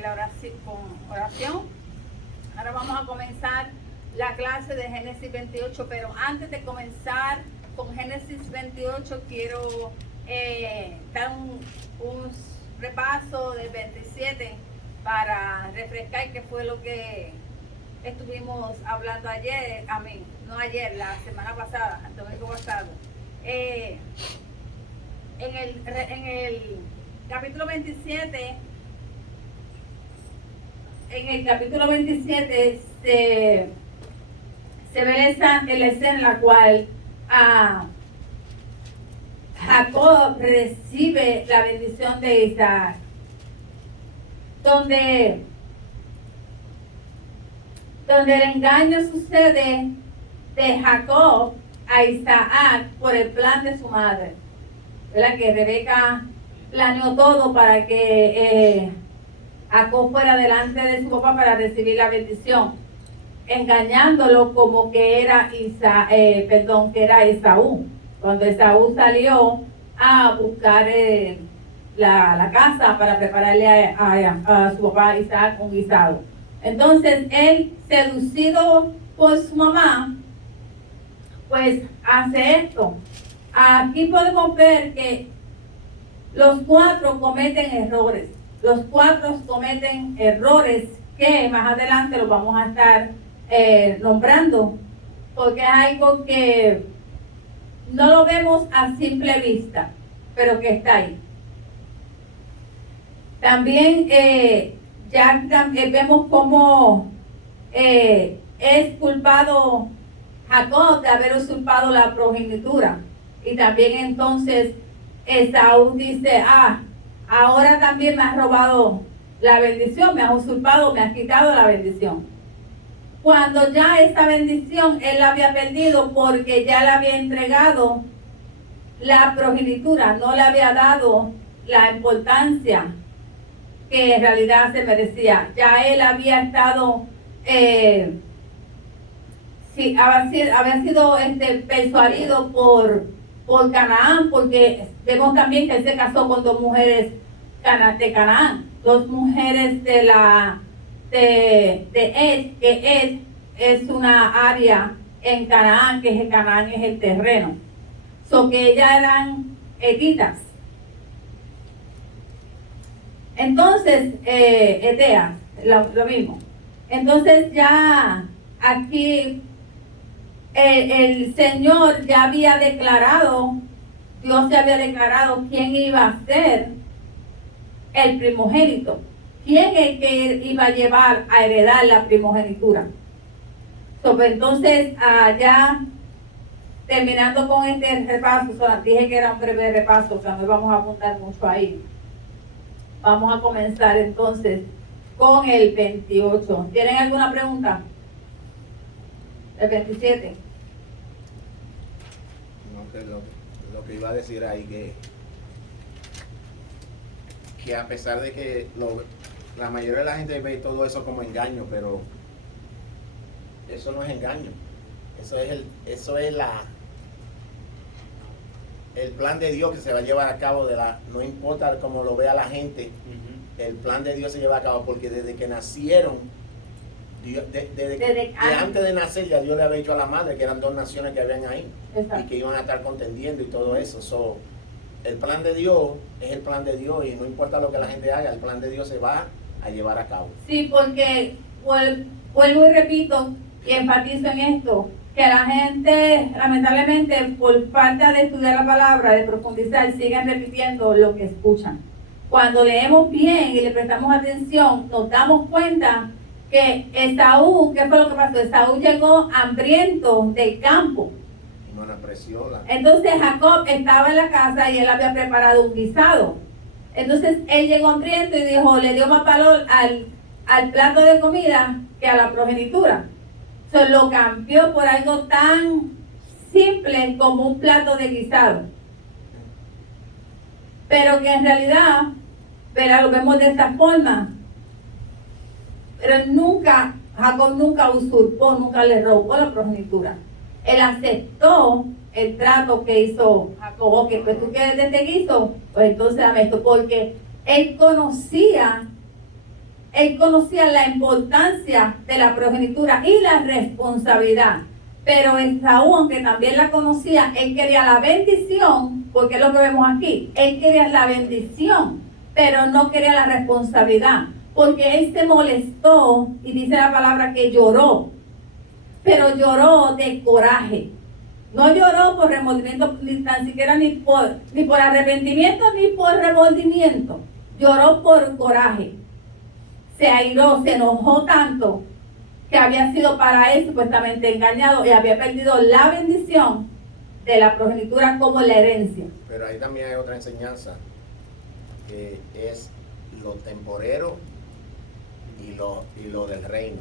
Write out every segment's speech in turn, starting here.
la oración, con oración. Ahora vamos a comenzar la clase de Génesis 28, pero antes de comenzar con Génesis 28 quiero dar un repaso del 27 para refrescar qué fue lo que estuvimos hablando ayer, no ayer, la semana pasada, el domingo pasado. En el capítulo 27, se ve la escena en la cual Jacob recibe la bendición de Isaac, donde el engaño sucede de Jacob a Isaac por el plan de su madre, ¿verdad? Que Rebeca planeó todo para que Jacob fuera delante de su papá para recibir la bendición, engañándolo como que era Esaú. Cuando Esaú salió a buscar la casa para prepararle a su papá Isaac un guisado. Entonces él, seducido por su mamá, pues hace esto. Aquí podemos ver que los cuatro cometen errores. Los cuatro cometen errores que más adelante los vamos a estar nombrando, porque es algo que no lo vemos a simple vista, pero que está ahí. También vemos cómo es culpado Jacob de haber usurpado la progenitura. Y también entonces Esaú dice, ahora también me has robado la bendición, me has usurpado, me has quitado la bendición. Cuando ya esa bendición él la había perdido porque ya le había entregado la progenitura, no le había dado la importancia que en realidad se merecía. Ya él había estado, había sido persuadido por Canaán, porque vemos también que él se casó con dos mujeres de Canaán, dos mujeres de Es, que es una área en Canaán, que Canaán es el terreno. Que ellas eran hetitas. Entonces, Etea, lo mismo. Entonces ya aquí el Señor ya había declarado, Dios se había declarado quién iba a ser el primogénito. ¿Quién es el que iba a llevar a heredar la primogenitura? Entonces, ya terminando con este repaso, dije que era un breve repaso, o sea, no vamos a apuntar mucho ahí. Vamos a comenzar entonces con el 28. ¿Tienen alguna pregunta? El 27. No, que lo que iba a decir ahí, que a pesar de que la mayoría de la gente ve todo eso como engaño, pero eso no es engaño. Eso es el plan de Dios que se va a llevar a cabo, no importa cómo lo vea la gente, el plan de Dios se lleva a cabo, porque desde que nacieron, desde antes de nacer, ya Dios le había dicho a la madre que eran dos naciones que habían ahí. Exacto. Y que iban a estar contendiendo y todo eso. El plan de Dios es el plan de Dios, y no importa lo que la gente haga, el plan de Dios se va a llevar a cabo. Sí, porque vuelvo y repito y enfatizo en esto, que la gente, lamentablemente, por falta de estudiar la palabra, de profundizar, siguen repitiendo lo que escuchan. Cuando leemos bien y le prestamos atención, nos damos cuenta que Esaú, ¿qué fue lo que pasó? Esaú llegó hambriento del campo. Entonces Jacob estaba en la casa y él había preparado un guisado. Entonces él llegó hambriento y le dio más valor al plato de comida que a la progenitura. Lo cambió por algo tan simple como un plato de guisado. Pero que en realidad, lo vemos de esta forma. Pero Jacob nunca usurpó, nunca le robó la progenitura. Él aceptó el trato que hizo Jacob, pues tú quieres de este guiso, pues entonces dame esto, porque él conocía él conocía la importancia de la progenitura y la responsabilidad. Pero Esaú, aunque también la conocía, él quería la bendición, porque es lo que vemos aquí. Él quería la bendición, pero no quería la responsabilidad, porque él se molestó y dice la palabra que lloró, pero lloró de coraje. No lloró por remordimiento, ni tan siquiera ni por arrepentimiento, ni por remordimiento. Lloró por coraje. Se airó, se enojó tanto que había sido para él supuestamente engañado y había perdido la bendición de la progenitura como la herencia. Pero ahí también hay otra enseñanza, que es lo temporero y lo del reino.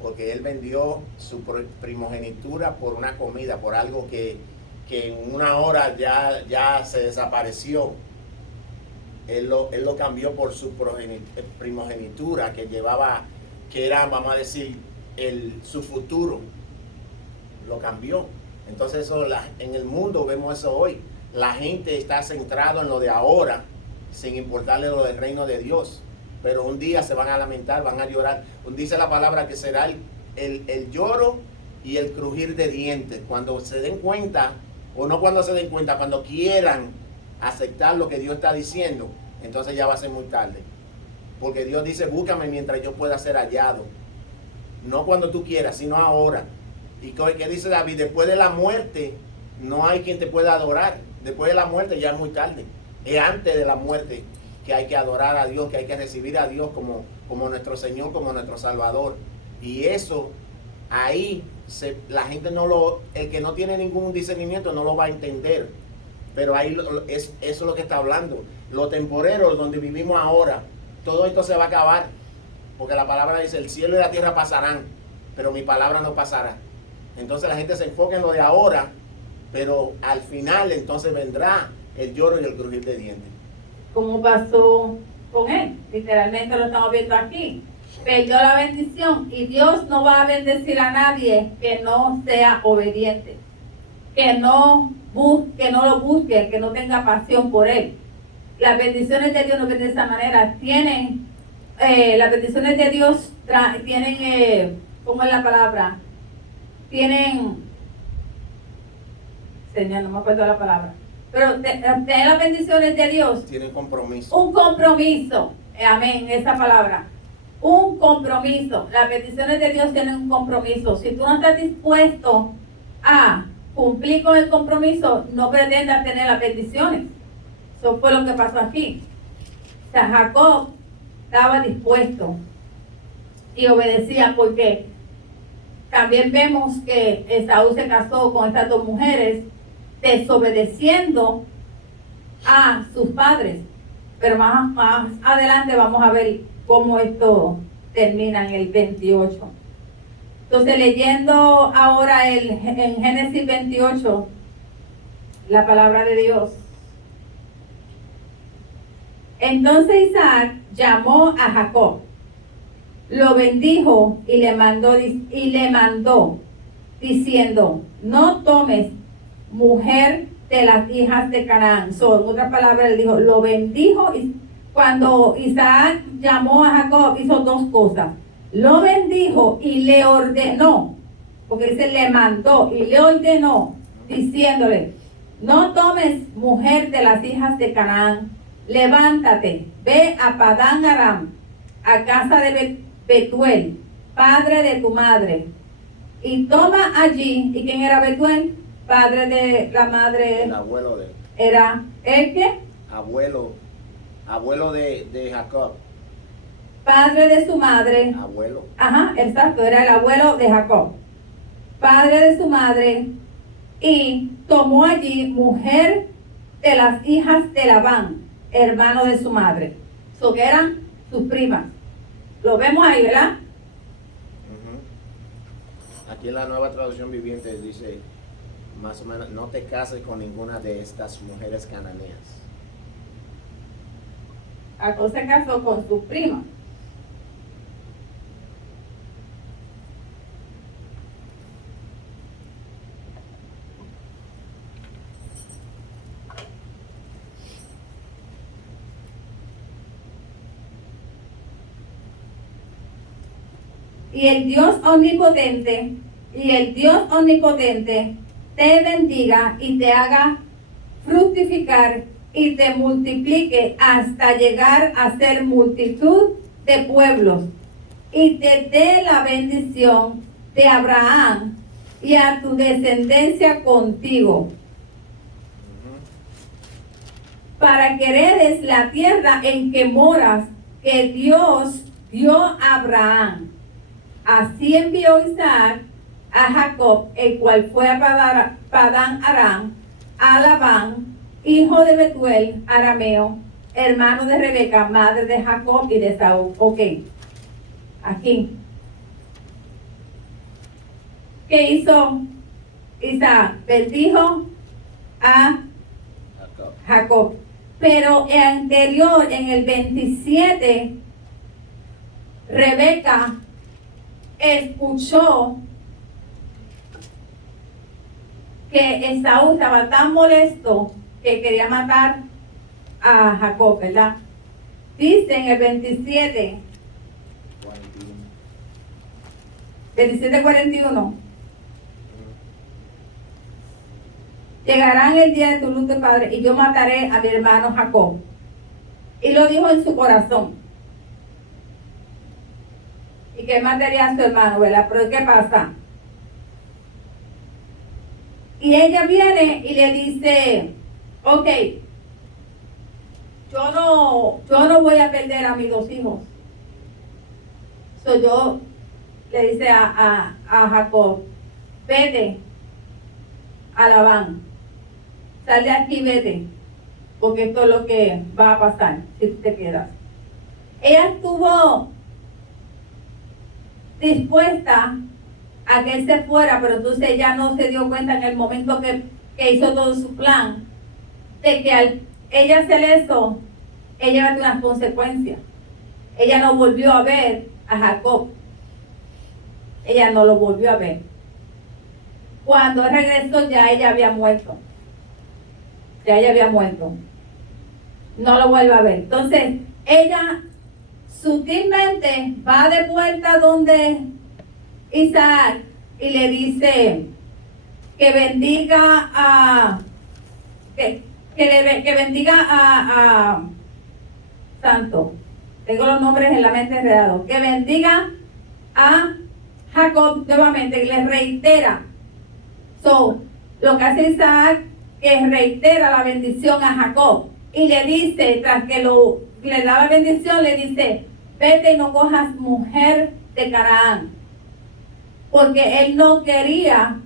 Porque él vendió su primogenitura por una comida, por algo que en una hora ya se desapareció. Él lo cambió por su primogenitura que llevaba, que era, vamos a decir, su futuro. Lo cambió. Entonces en el mundo vemos eso hoy. La gente está centrada en lo de ahora, sin importarle lo del reino de Dios. Pero un día se van a lamentar, van a llorar. Dice la palabra que será el lloro y el crujir de dientes. Cuando se den cuenta, o no cuando se den cuenta, cuando quieran aceptar lo que Dios está diciendo, entonces ya va a ser muy tarde. Porque Dios dice, búscame mientras yo pueda ser hallado. No cuando tú quieras, sino ahora. ¿Y qué dice David? Después de la muerte, no hay quien te pueda adorar. Después de la muerte ya es muy tarde. Es antes de la muerte que hay que adorar a Dios, que hay que recibir a Dios como nuestro Señor, como nuestro Salvador. Y eso, ahí, la gente el que no tiene ningún discernimiento no lo va a entender. Pero ahí eso es lo que está hablando. Lo temporero, donde vivimos ahora, todo esto se va a acabar. Porque la palabra dice, el cielo y la tierra pasarán, pero mi palabra no pasará. Entonces la gente se enfoca en lo de ahora, pero al final entonces vendrá el lloro y el crujir de dientes. Como pasó con él, literalmente lo estamos viendo aquí. Perdió la bendición y Dios no va a bendecir a nadie que no sea obediente, que no lo busque, que no tenga pasión por él. Las bendiciones de Dios no ven de esa manera. Las bendiciones de Dios tienen, ¿cómo es la palabra? Señor, no me acuerdo la palabra. Pero tener las bendiciones de Dios. Tienen compromiso. Un compromiso. Amén, esa palabra. Un compromiso. Las bendiciones de Dios tienen un compromiso. Si tú no estás dispuesto a cumplir con el compromiso, no pretendas tener las bendiciones. Eso fue lo que pasó aquí. O sea, Jacob estaba dispuesto y obedecía, porque también vemos que Esaú se casó con estas dos mujeres desobedeciendo a sus padres. Pero más adelante vamos a ver cómo esto termina en el 28. Entonces, leyendo ahora en Génesis 28, la palabra de Dios. Entonces Isaac llamó a Jacob, lo bendijo y le mandó diciendo, no tomes mujer de las hijas de Canaán. En otras palabras, le dijo, lo bendijo. Y cuando Isaac llamó a Jacob, hizo dos cosas. Lo bendijo y le ordenó, porque dice le mandó y le ordenó, diciéndole, no tomes mujer de las hijas de Canaán. Levántate, ve a Padán Aram, a casa de Betuel, padre de tu madre, y toma allí. ¿Y quién era Betuel? Padre de la madre. El abuelo de él. ¿Era el qué? Abuelo de Jacob. Padre de su madre. Abuelo. Ajá, exacto, era el abuelo de Jacob. Padre de su madre. Y tomó allí mujer de las hijas de Labán, hermano de su madre. So que eran sus primas. Lo vemos ahí, ¿verdad? Aquí en la Nueva Traducción Viviente dice, más o menos, no te cases con ninguna de estas mujeres cananeas. Jacob se casó con sus primas. y el Dios omnipotente te bendiga y te haga fructificar y te multiplique hasta llegar a ser multitud de pueblos, y te dé la bendición de Abraham y a tu descendencia contigo, para que heredes la tierra en que moras, que Dios dio a Abraham. Así envió Isaac a Jacob, el cual fue a Padán Aram, a Labán, hijo de Betuel, arameo, hermano de Rebeca, madre de Jacob y de Saúl. Ok, aquí. ¿Qué hizo Isaac? Bendijo a Jacob. Pero anterior, en el 27, Rebeca escuchó que Esaú estaba tan molesto que quería matar a Jacob, ¿verdad? Dice en el 27:41, llegarán el día de tu luto, padre, y yo mataré a mi hermano Jacob. Y lo dijo en su corazón. Y que mataría a su hermano, ¿verdad? Pero ¿qué pasa? Y ella viene y le dice, ok, yo no voy a perder a mis 2 hijos. So yo le dice a Jacob, vete a Labán, sal de aquí, vete, porque esto es lo que va a pasar si tú te quedas. Ella estuvo dispuesta a que él se fuera, pero entonces ella no se dio cuenta en el momento que hizo todo su plan, de que al ella hacer eso, ella iba a tener unas consecuencias. Ella no volvió a ver a Jacob. Ella no lo volvió a ver. Cuando él regresó, ya ella había muerto. Ya ella había muerto. No lo vuelve a ver. Entonces, ella sutilmente va de vuelta donde Isaac y le dice que bendiga a que bendiga a Santo. Tengo los nombres en la mente enredados. Que bendiga a Jacob nuevamente, y le reitera. Lo que hace Isaac es reitera la bendición a Jacob y le dice, tras que le da la bendición, le dice, vete y no cojas mujer de Canaán, porque él no quería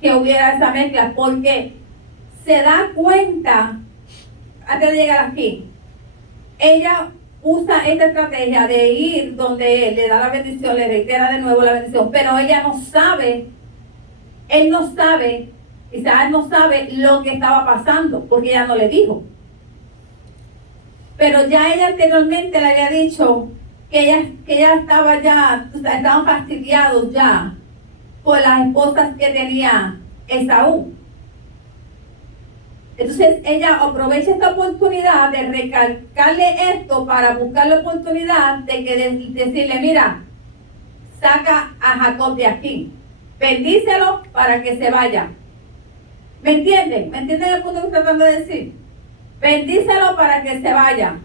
que hubiera esa mezcla, porque se da cuenta, antes de llegar aquí, ella usa esta estrategia de ir donde él le da la bendición, le reitera de nuevo la bendición, pero ella no sabe, él no sabe, Isaac no sabe lo que estaba pasando, porque ella no le dijo. Pero ya ella anteriormente le había dicho que ella estaba ya, estaban fastidiados ya por las esposas que tenía Esaú. Entonces ella aprovecha esta oportunidad de recalcarle esto para buscar la oportunidad de decirle, mira, saca a Jacob de aquí, bendícelo para que se vaya. ¿Me entienden? ¿Me entienden el punto que estoy tratando de decir? Bendícelo para que se vaya.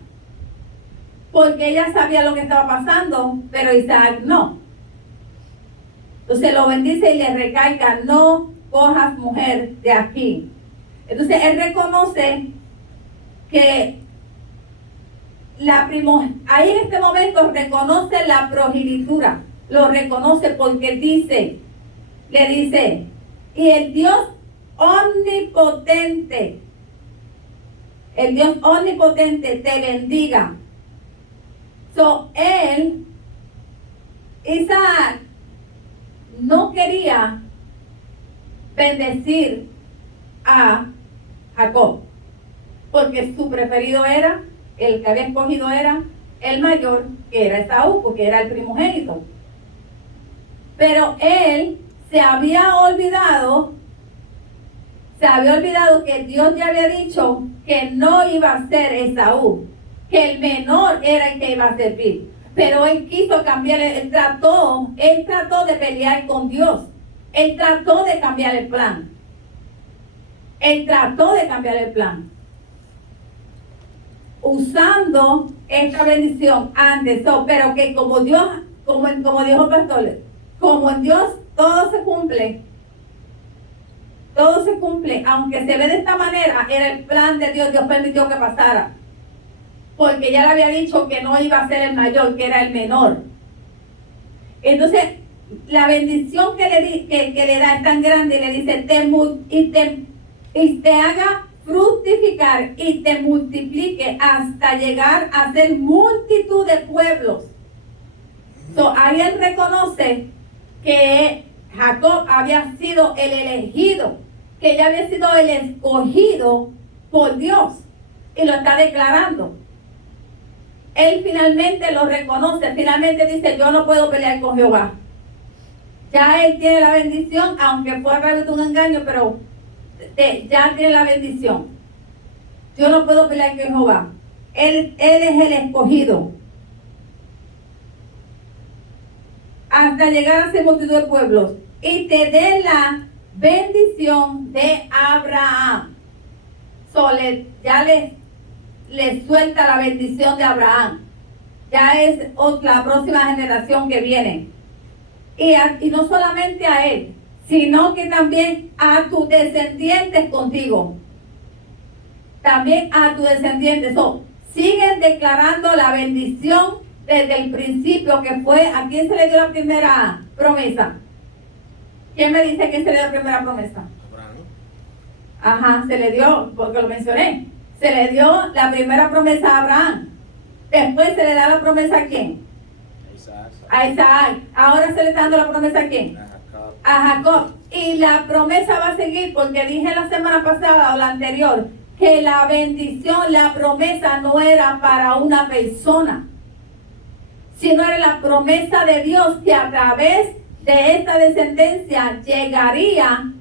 Porque ella sabía lo que estaba pasando, pero Isaac no. Entonces lo bendice y le recalca, no cojas mujer de aquí. Entonces él reconoce que ahí en este momento reconoce la progenitura, lo reconoce porque le dice, y el Dios omnipotente te bendiga. Isaac no quería bendecir a Jacob, porque su preferido era, el que había escogido era el mayor, que era Esaú, porque era el primogénito. Pero él se había olvidado que Dios ya había dicho que no iba a ser Esaú, que el menor era el que iba a servir. Pero él quiso cambiar, él trató de pelear con Dios. Él trató de cambiar el plan. Él trató de cambiar el plan. Usando esta bendición antes, pero que como Dios, como dijo el pastor, como en Dios todo se cumple, aunque se ve de esta manera, era el plan de Dios, Dios permitió que pasara. Porque ya le había dicho que no iba a ser el mayor, que era el menor. Entonces, la bendición que le da es tan grande, le dice, y te haga fructificar y te multiplique hasta llegar a ser multitud de pueblos. Ahí él reconoce que Jacob había sido el elegido, que ya había sido el escogido por Dios, y lo está declarando. Él finalmente lo reconoce, finalmente dice, yo no puedo pelear con Jehová. Ya él tiene la bendición, aunque fue a través de un engaño, pero ya tiene la bendición. Yo no puedo pelear con Jehová. Él es el escogido. Hasta llegar a ser multitud de pueblos. Y te dé la bendición de Abraham. Ya le suelta la bendición de Abraham. Ya es la próxima generación que viene. Y no solamente a él, sino que también a tus descendientes contigo. También a tus descendientes. Siguen declarando la bendición desde el principio, que fue, ¿a quién se le dio la primera promesa? ¿Quién me dice que se le dio la primera promesa? Abraham. Ajá, se le dio, porque lo mencioné. Se le dio la primera promesa a Abraham. Después se le da la promesa a quién? A Isaac. Ahora se le está dando la promesa a quién? A Jacob. Y la promesa va a seguir, porque dije la semana pasada o la anterior que la bendición, la promesa no era para una persona, sino era la promesa de Dios, que a través de esta descendencia llegaría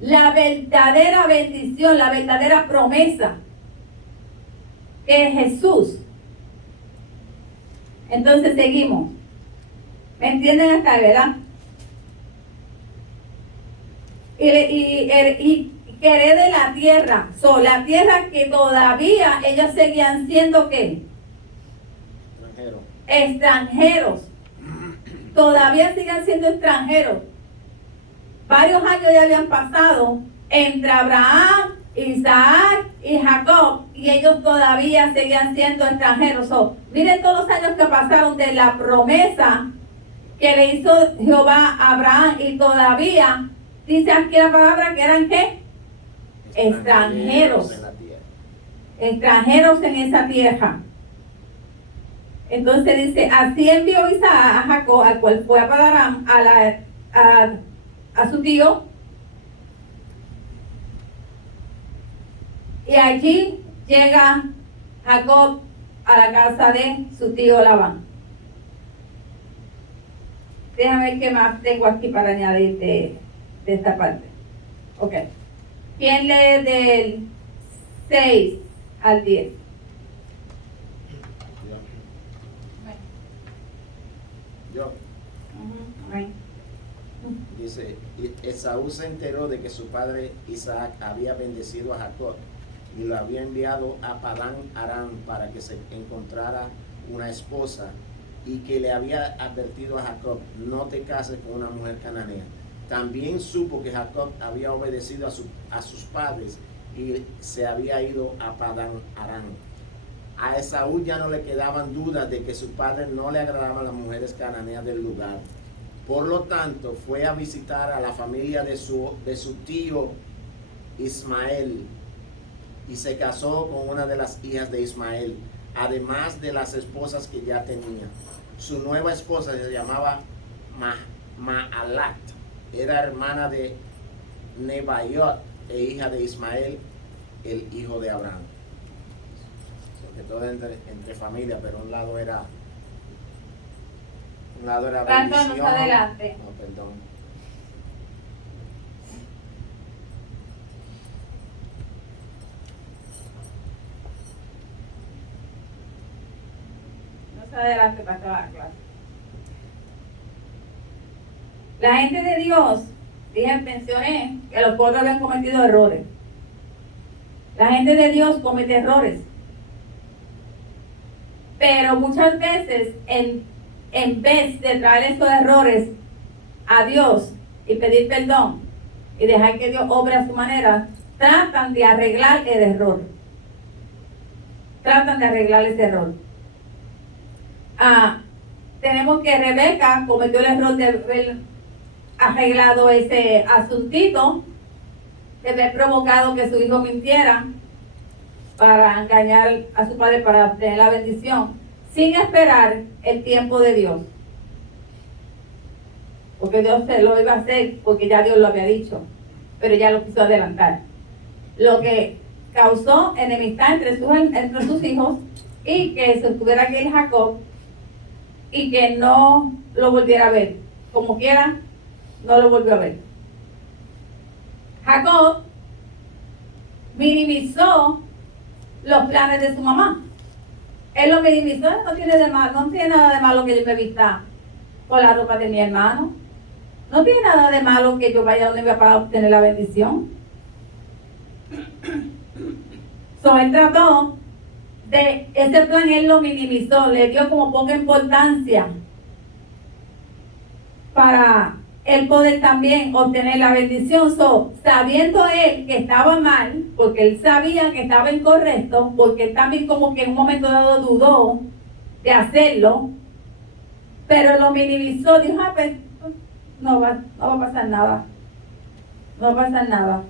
la verdadera bendición, la verdadera promesa, que es Jesús. Entonces seguimos. ¿Me entienden hasta ahí, verdad? Y que herede la tierra. La tierra que todavía ellos seguían siendo, ¿qué? Extranjeros. Todavía siguen siendo extranjeros. Varios años ya habían pasado entre Abraham, Isaac y Jacob, y ellos todavía seguían siendo extranjeros. Miren todos los años que pasaron de la promesa que le hizo Jehová a Abraham, y todavía dice aquí la palabra que eran ¿qué? Extranjeros. Extranjeros en esa tierra. Entonces dice, así envió Isaac a Jacob, al cual fue a Padarán, a su tío, y allí llega Jacob a la casa de su tío Labán. Déjame ver qué más tengo aquí para añadir de esta parte. Ok. ¿Quién lee del 6 al 10? Yo. Dice, Esaú se enteró de que su padre Isaac había bendecido a Jacob y lo había enviado a Padán Aram para que se encontrara una esposa, y que le había advertido a Jacob, no te cases con una mujer cananea. También supo que Jacob había obedecido a sus padres y se había ido a Padán Aram. A Esaú ya no le quedaban dudas de que su padre no le agradaban las mujeres cananeas del lugar. Por lo tanto, fue a visitar a la familia de su tío Ismael y se casó con una de las hijas de Ismael, además de las esposas que ya tenía. Su nueva esposa se llamaba Maalat, era hermana de Nebaiot e hija de Ismael, el hijo de Abraham. Que todo entre familia, pero un lado era bendición. Adelante. No, perdón. Más adelante para acabar la clase. La gente de Dios, mencioné que los pueblos habían cometido errores. La gente de Dios comete errores. Pero muchas veces, en vez de traer esos errores a Dios y pedir perdón y dejar que Dios obre a su manera, tratan de arreglar el error. Tratan de arreglar ese error. Tenemos que Rebeca cometió el error de haber arreglado ese asuntito, de haber provocado que su hijo mintiera para engañar a su padre para obtener la bendición, sin esperar el tiempo de Dios. Porque Dios se lo iba a hacer, porque ya Dios lo había dicho, pero ya lo quiso adelantar. Lo que causó enemistad entre sus hijos, y que se tuviera que ir Jacob y que no lo volviera a ver. Como quiera, no lo volvió a ver. Jacob minimizó los planes de su mamá. Él lo minimizó. No tiene nada de malo que yo me vista con la ropa de mi hermano. No tiene nada de malo que yo vaya donde mi papá a obtener la bendición. Él trató de ese plan, él lo minimizó, le dio como poca importancia para él poder también obtener la bendición. Sabiendo él que estaba mal, porque él sabía que estaba incorrecto, porque él también como que en un momento dado dudó de hacerlo, pero lo minimizó, dijo, pues, no va a pasar nada, no va a pasar nada.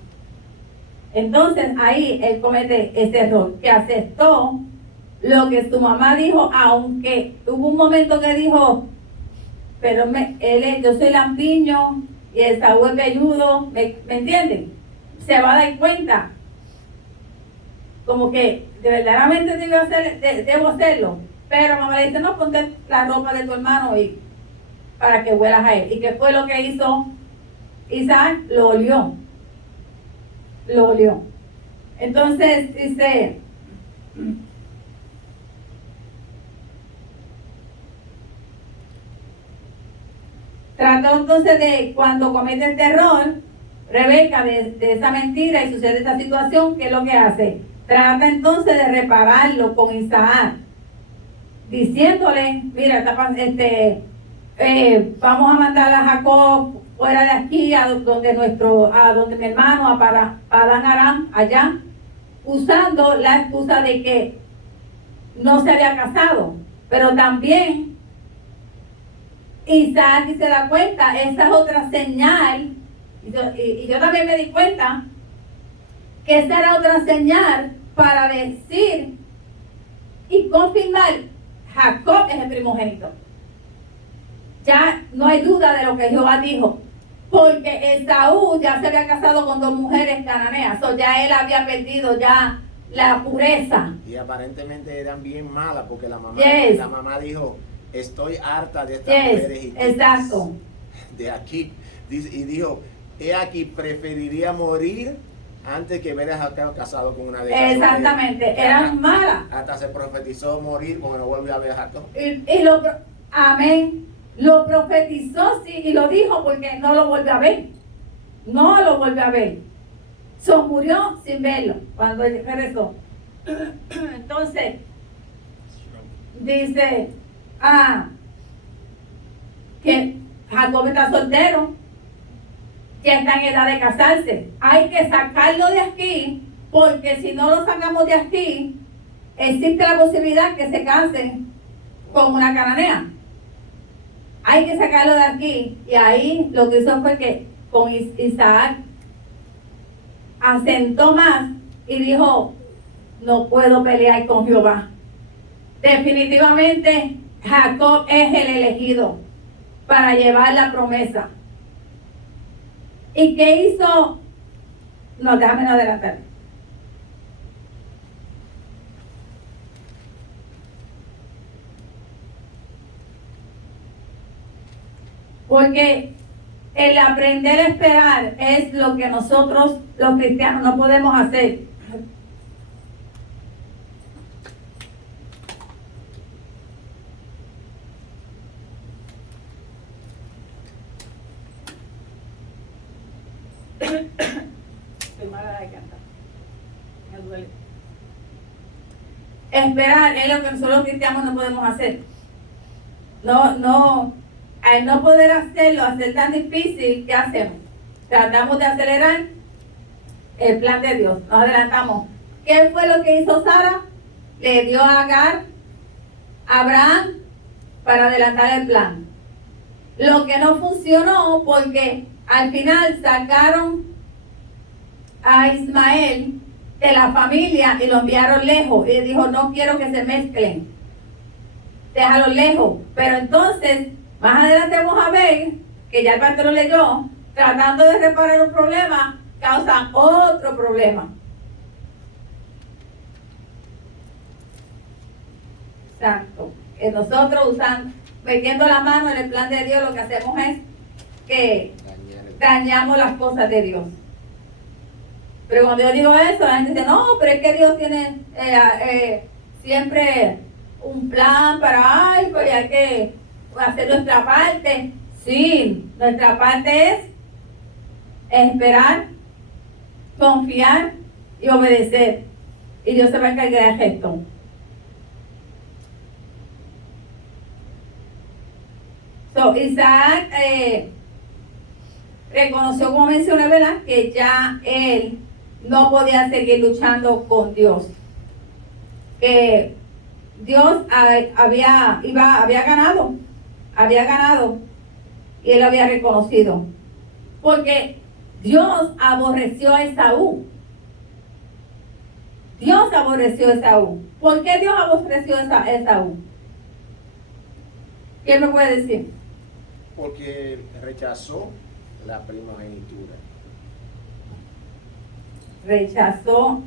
Entonces ahí él comete ese error, que aceptó lo que su mamá dijo, aunque hubo un momento que dijo, pero yo soy lampiño y el Saúl es velludo, ¿me entienden? Se va a dar cuenta, como que de verdaderamente debo hacerlo, pero mamá le dice, no, ponte la ropa de tu hermano y para que huelas a él. ¿Y qué fue lo que hizo Isaac? Lo olió. Entonces dice, trató entonces de, cuando comete este error, Rebeca, de esa mentira y sucede esta situación, ¿qué es lo que hace? Trata entonces de repararlo con Isaac, diciéndole, mira, vamos a mandar a Jacob fuera de aquí, a donde mi hermano, a Padán Aram, allá, usando la excusa de que no se había casado. Pero también Isaac se da cuenta, esa es otra señal, y yo también me di cuenta que esa era otra señal para decir y confirmar, Jacob es el primogénito. Ya no hay duda de lo que Jehová dijo, porque Esaú ya se había casado con 2 mujeres cananeas, ya él había perdido ya la pureza. Y aparentemente eran bien malas, porque la mamá dijo, estoy harta de estas mujeres. Exacto. De aquí, y dijo, he aquí, preferiría morir antes que ver a Jacob casado con una de ellas. Exactamente, eran malas. Hasta se profetizó morir porque no volvió a ver a Jacob. Amén. Lo profetizó, sí, y lo dijo porque no lo volvió a ver. No lo volvió a ver. Murió sin verlo cuando él regresó. Entonces, dice, que Jacob está soltero, que está en edad de casarse. Hay que sacarlo de aquí, porque si no lo sacamos de aquí, existe la posibilidad que se case con una cananea. Hay que sacarlo de aquí. Y ahí lo que hizo fue que con Isaac asentó más y dijo, no puedo pelear con Jehová. Definitivamente Jacob es el elegido para llevar la promesa. ¿Y qué hizo? No, déjame no adelantar. Porque el aprender a esperar es lo que nosotros, los cristianos, no podemos hacer. Estoy mala de cantar. Me duele. Esperar es lo que nosotros los cristianos no podemos hacer. Al no poder hacerlo, hacer tan difícil, ¿qué hacemos? Tratamos de acelerar el plan de Dios. Nos adelantamos. ¿Qué fue lo que hizo Sara? Le dio a Agar, a Abraham, para adelantar el plan. Lo que no funcionó porque al final sacaron a Ismael de la familia y lo enviaron lejos. Y dijo, no quiero que se mezclen. Déjalo lejos. Pero entonces, más adelante vamos a ver, que ya el pastor lo leyó, tratando de reparar un problema, causan otro problema. Exacto. Nosotros metiendo la mano en el plan de Dios, lo que hacemos es que dañamos las cosas de Dios. Pero cuando yo digo eso, la gente dice, no, pero es que Dios tiene siempre un plan para algo y hay que hacer nuestra parte. Sí, nuestra parte es esperar, confiar y obedecer. Y Dios se va a encargar de esto. Isaac reconoció, como mencioné, ¿verdad?, que ya él no podía seguir luchando con Dios. Que Dios había ganado y él había reconocido. Porque Dios aborreció a Esaú. Dios aborreció a Esaú. ¿Por qué Dios aborreció a Esaú? ¿Quién me puede decir? Porque rechazó la primogenitura. Rechazó,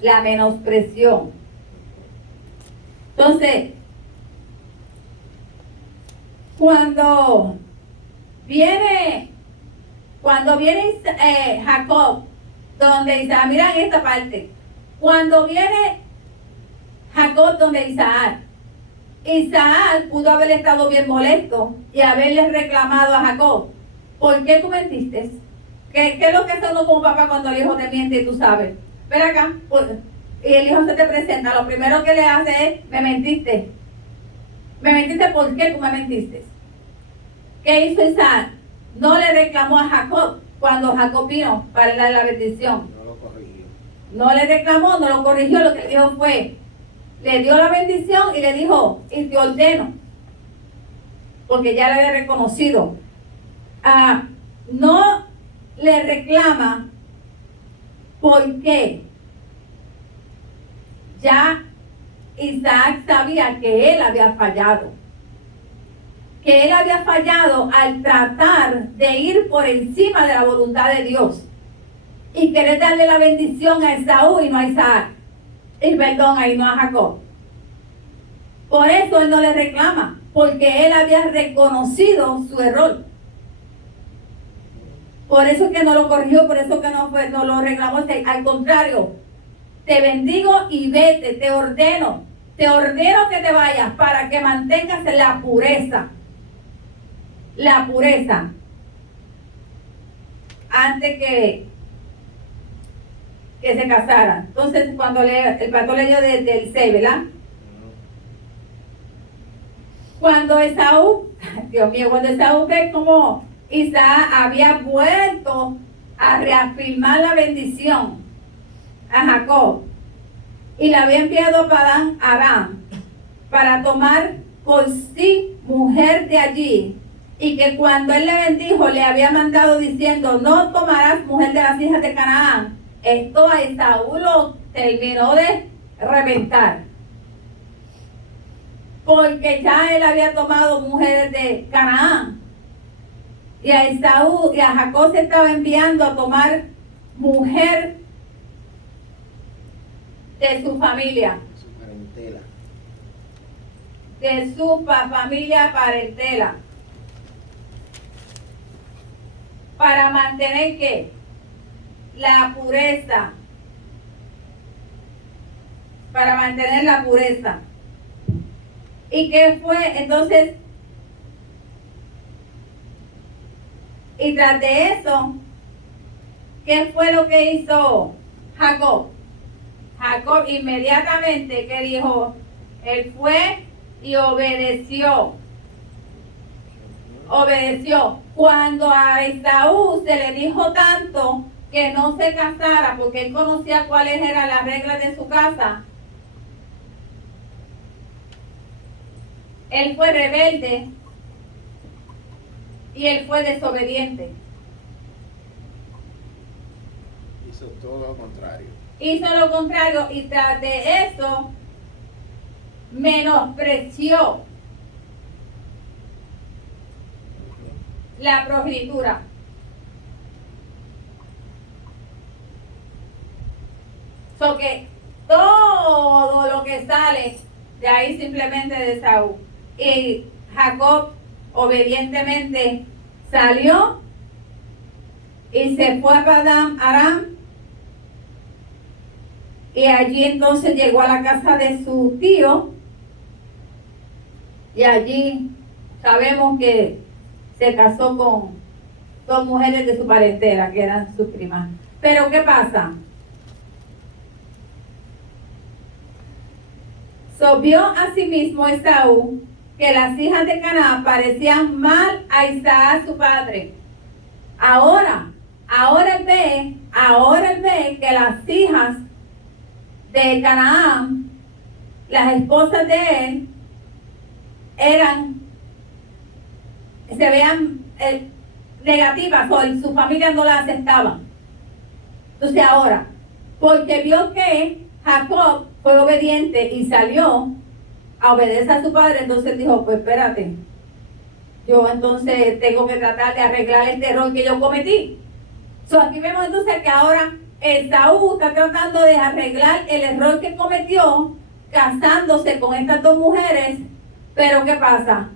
la menospreció. Entonces, cuando viene Jacob, donde Isaac, miran esta parte, cuando viene Jacob donde Isaac pudo haber estado bien molesto y haberle reclamado a Jacob, ¿por qué tú mentiste? ¿Qué es lo que hace uno como papá cuando el hijo te miente y tú sabes? Ven acá, y el hijo se te presenta, lo primero que le hace es, me mentiste. ¿Me mentiste? ¿Por qué tú me mentiste? ¿Qué hizo Isaac? No le reclamó a Jacob cuando Jacob vino para darle la bendición. No lo corrigió. No le reclamó, no lo corrigió, lo que le dijo fue, le dio la bendición y le dijo, y te ordeno, porque ya le había reconocido. No le reclama porque ya Isaac sabía que él había fallado. Que él había fallado al tratar de ir por encima de la voluntad de Dios y querer darle la bendición a Esaú y no a Isaac. Y perdón, ahí no a Jacob. Por eso él no le reclama, porque él había reconocido su error. Por eso que no lo corrigió, por eso que no lo reclamó. Al contrario, te bendigo y vete, te ordeno que te vayas para que mantengas la pureza. La pureza. Antes que se casara. Entonces, cuando el pastor leyó del 6, ¿verdad? Cuando Esaú, Dios mío, cuando Esaú ve como Isaac había vuelto a reafirmar la bendición a Jacob y le había enviado a Padán Aram para tomar por sí mujer de allí, y que cuando él le bendijo le había mandado diciendo, no tomarás mujer de las hijas de Canaán. Esto a Esaú lo terminó de reventar, porque ya él había tomado mujeres de Canaán, y a Esaú y a Jacob se estaba enviando a tomar mujer de su familia, Su parentela. de su familia parentela, para mantener ¿qué? La pureza, para mantener la pureza. ¿Y qué fue? Entonces, y tras de eso, ¿qué fue lo que hizo Jacob? Jacob inmediatamente, ¿qué dijo? Él fue y obedeció. Obedeció. Cuando a Esaú se le dijo tanto que no se casara porque él conocía cuáles eran las reglas de su casa, él fue rebelde y él fue desobediente. Hizo todo lo contrario. Hizo lo contrario y tras de eso menospreció la progenitura. So que todo lo que sale de ahí simplemente de Esaú. Y Jacob obedientemente salió y se fue a Padán Aram. Y allí entonces llegó a la casa de su tío. Y allí sabemos que se casó con dos mujeres de su parentela, que eran sus primas. Pero ¿qué pasa? Vio asimismo Esaú que las hijas de Canaán parecían mal a Isaac su padre. Ahora él ve que las hijas de Canaán, las esposas de él, se veían negativas, o su familia no las aceptaban. Entonces ahora, porque vio que Jacob fue obediente y salió a obedecer a su padre, entonces dijo, pues espérate, yo entonces tengo que tratar de arreglar este error que yo cometí. Aquí vemos entonces que ahora Esaú está tratando de arreglar el error que cometió casándose con estas dos mujeres, pero ¿qué pasa?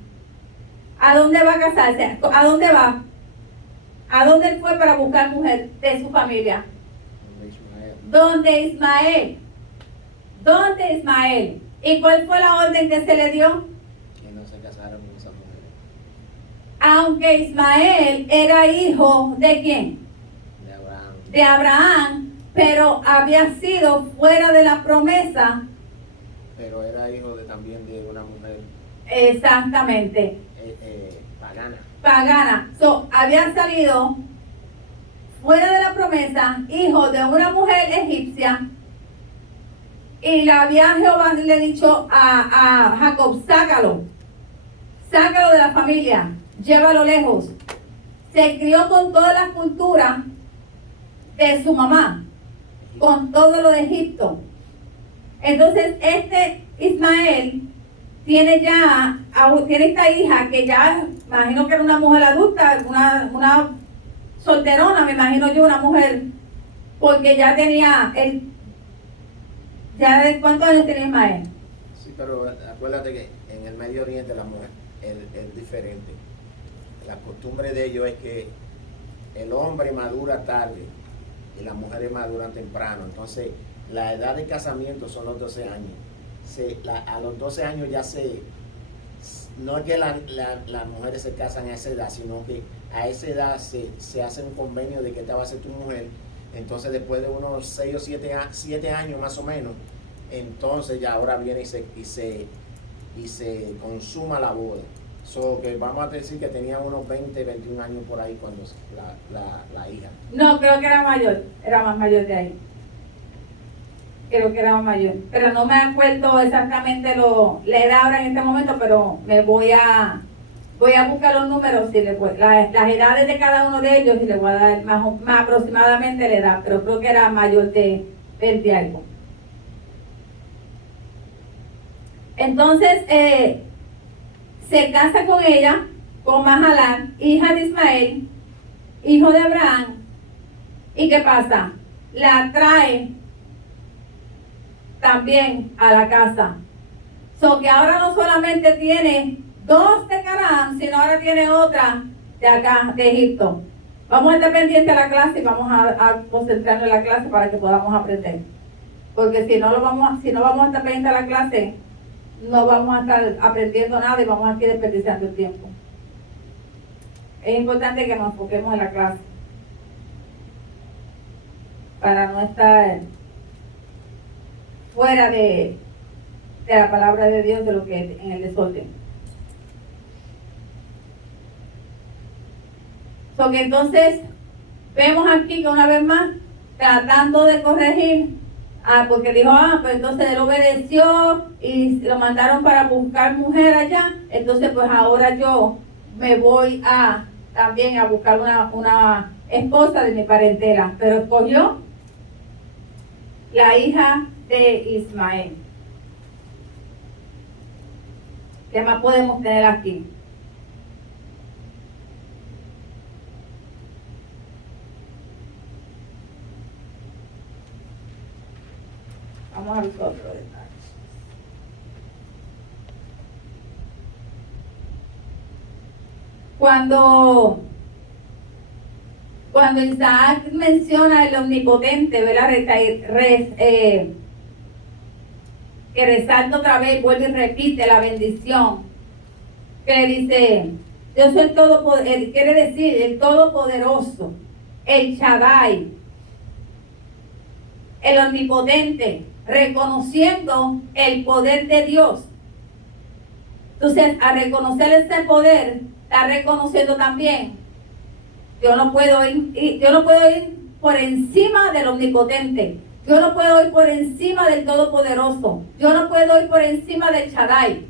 ¿A dónde va a casarse? ¿A dónde va? ¿A dónde él fue para buscar mujer de su familia? ¿Dónde Ismael? ¿Dónde Ismael? ¿Y cuál fue la orden que se le dio? Que no se casaron con esas mujeres. Aunque Ismael era hijo ¿de quién? De Abraham. De Abraham, pero había sido fuera de la promesa. Pero era hijo también de una mujer. Exactamente. Pagana. Pagana. Había salido fuera de la promesa, hijo de una mujer egipcia. Y la había Jehová le dicho a Jacob, sácalo de la familia, llévalo lejos. Se crió con toda la cultura de su mamá, con todo lo de Egipto. Entonces este Ismael tiene esta hija que ya, imagino que era una mujer adulta, una solterona, me imagino yo, una mujer, porque ya tenía ¿ya de cuántos años tiene Ismael? Sí, pero acuérdate que en el Medio Oriente la mujer es diferente. La costumbre de ellos es que el hombre madura tarde y las mujeres maduran temprano. Entonces, la edad de casamiento son los 12 años. A los 12 años ya no es que las mujeres se casan a esa edad, sino que a esa edad se hace un convenio de que esta va a ser tu mujer. Entonces después de unos 6 o 7 años más o menos, entonces ya ahora viene y se consuma la boda. Que vamos a decir que tenía unos 20, 21 años por ahí cuando la hija. No, creo que era mayor, era más mayor de ahí. Creo que era más mayor. Pero no me acuerdo exactamente la edad ahora en este momento, pero me voy a buscar los números, las edades de cada uno de ellos y les voy a dar más aproximadamente la edad, pero creo que era mayor de 20 algo. Entonces, se casa con ella, con Mahalal, hija de Ismael, hijo de Abraham. ¿Y qué pasa? La trae también a la casa. Que ahora no solamente tiene 2 de Canaán, sino ahora tiene otra de acá, de Egipto. Vamos a estar pendientes de la clase y vamos a concentrarnos en la clase para que podamos aprender. Porque si no vamos a estar pendientes de la clase, no vamos a estar aprendiendo nada y vamos a estar desperdiciando el tiempo. Es importante que nos enfoquemos en la clase. para no estar fuera de la palabra de Dios, de lo que en el desorden. Porque entonces vemos aquí que una vez más tratando de corregir, porque dijo, pues entonces él obedeció y lo mandaron para buscar mujer allá, entonces pues ahora yo me voy también a buscar una esposa de mi parentela, pero escogió la hija de Ismael. ¿Qué más podemos tener aquí? Vamos a ver otro detalle. Cuando Isaac menciona el omnipotente, ¿verdad? Que resalta otra vez, vuelve y repite la bendición, que dice, yo soy el todopoderoso, quiere decir el todopoderoso, el Shaddai, el omnipotente, reconociendo el poder de Dios. Entonces, al reconocer ese poder, está reconociendo también, yo no puedo ir por encima del omnipotente. Yo no puedo ir por encima del Todopoderoso. Yo no puedo ir por encima del Shaddai.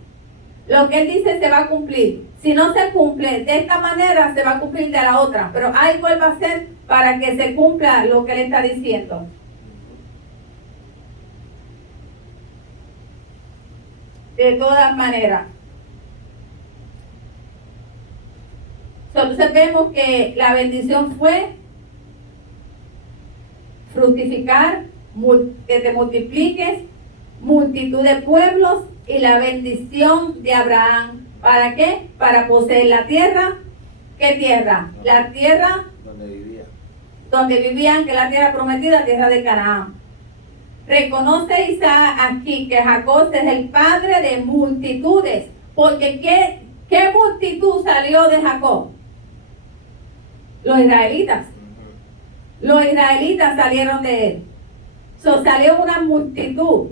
Lo que él dice se va a cumplir. Si no se cumple de esta manera, se va a cumplir de la otra. Pero algo él va a hacer para que se cumpla lo que él está diciendo. De todas maneras. Entonces vemos que la bendición fue fructificar, que te multipliques, multitud de pueblos, y la bendición de Abraham. ¿Para qué? Para poseer la tierra. ¿Qué tierra? La tierra donde vivían, que es la tierra prometida, tierra de Canaán. Reconoce Isaac aquí que Jacob es el padre de multitudes, porque ¿qué multitud salió de Jacob? Los israelitas. Los israelitas salieron de él. Salió una multitud.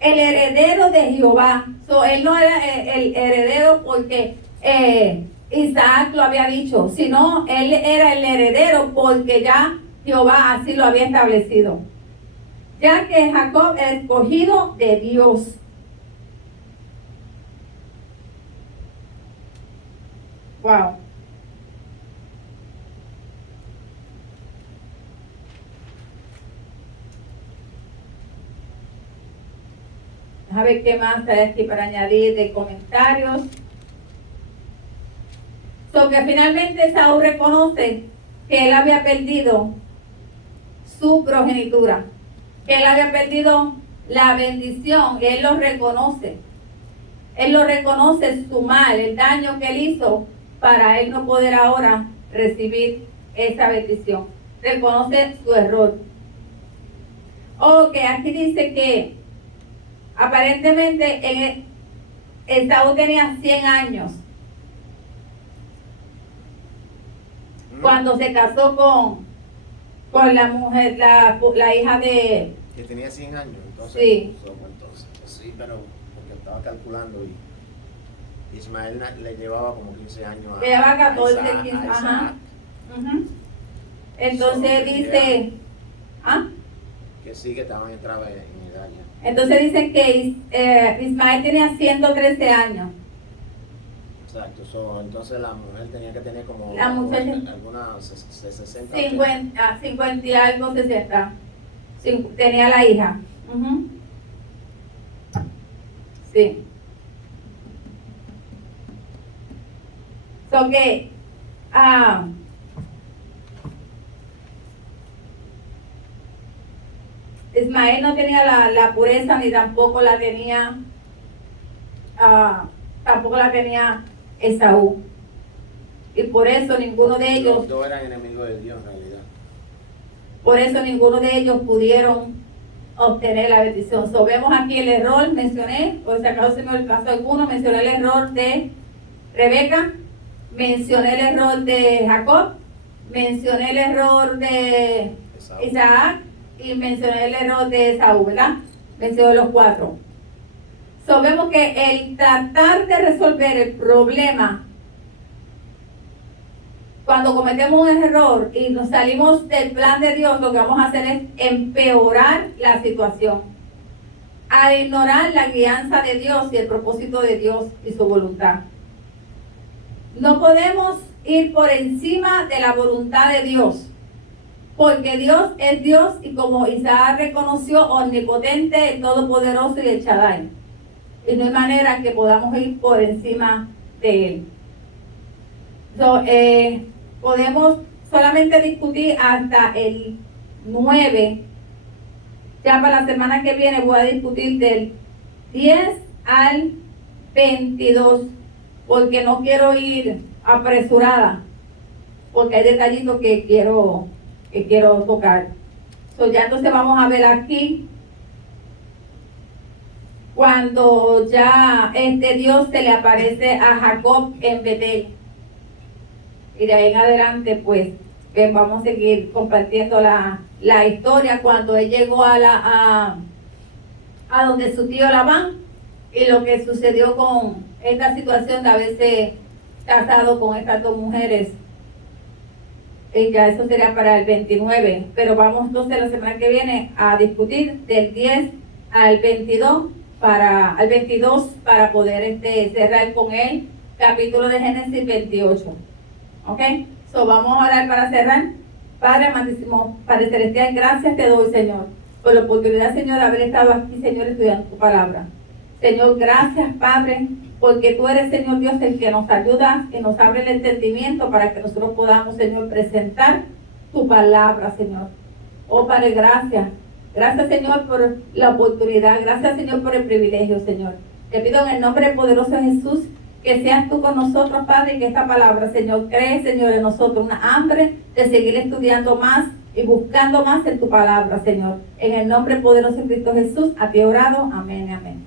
El heredero de Jehová. Él no era el heredero porque Isaac lo había dicho, sino él era el heredero porque ya Jehová así lo había establecido. Ya que Jacob es escogido de Dios. Wow. A ver qué más hay aquí para añadir de comentarios. Que finalmente Saúl reconoce que él había perdido su progenitura, que él había perdido la bendición, y él lo reconoce. Él lo reconoce su mal, el daño que él hizo, para él no poder ahora recibir esa bendición. Reconoce su error. Que aquí dice que aparentemente Saúl tenía 100 años cuando se casó con la mujer, la hija de... Que tenía 100 años, entonces. Sí. Sí, pero porque estaba calculando y Ismael le llevaba como 15 años a... Le llevaba 14, 15, ajá. Entonces dice... Que sí, que estaban entrando en edad ya. Entonces dice que Ismael tenía 113 años. Exacto, entonces la mujer tenía que tener como la muchacha, algunas 60. 50 y algo, 60. Tenía la hija. Sí. Que Ismael no tenía la pureza, ni tampoco la tenía Esaú. Y por eso ninguno de ellos... Los dos eran enemigos de Dios en realidad. Por eso ninguno de ellos pudieron obtener la bendición. Vemos aquí el error, mencioné, por si acaso se me pasó alguno, mencioné el error de Rebeca, mencioné el error de Jacob, mencioné el error de Isaac y mencioné el error de Esaú, ¿verdad? Mencioné los 4. Vemos que el tratar de resolver el problema, cuando cometemos un error y nos salimos del plan de Dios, lo que vamos a hacer es empeorar la situación, a ignorar la guianza de Dios y el propósito de Dios y su voluntad. No podemos ir por encima de la voluntad de Dios, porque Dios es Dios y como Isaac reconoció, omnipotente, el todopoderoso y el Shaddai. Y no hay manera que podamos ir por encima de él. Podemos solamente discutir hasta el 9. Ya para la semana que viene voy a discutir del 10 al 22, porque no quiero ir apresurada, porque hay detallitos que quiero tocar. Ya entonces vamos a ver aquí cuando ya Dios se le aparece a Jacob en Betel. Y de ahí en adelante, pues, vamos a seguir compartiendo la historia cuando él llegó a donde su tío Labán y lo que sucedió con esta situación de haberse casado con estas 2 mujeres. Y ya eso sería para el 29. Pero vamos entonces la semana que viene a discutir del 10 al 22 para poder cerrar con el capítulo de Génesis 28. ¿Ok? Vamos a orar para cerrar. Padre amantísimo, Padre celestial, gracias te doy, Señor, por la oportunidad, Señor, de haber estado aquí, Señor, estudiando tu palabra. Señor, gracias, Padre, porque tú eres, Señor Dios, el que nos ayuda y nos abre el entendimiento para que nosotros podamos, Señor, presentar tu palabra, Señor. Oh, Padre, gracias. Gracias, Señor, por la oportunidad. Gracias, Señor, por el privilegio, Señor. Te pido en el nombre poderoso de Jesús que seas tú con nosotros, Padre, y que esta palabra, Señor, cree, Señor, en nosotros una hambre de seguir estudiando más y buscando más en tu palabra, Señor. En el nombre poderoso de Cristo Jesús, a ti he orado. Amén, amén.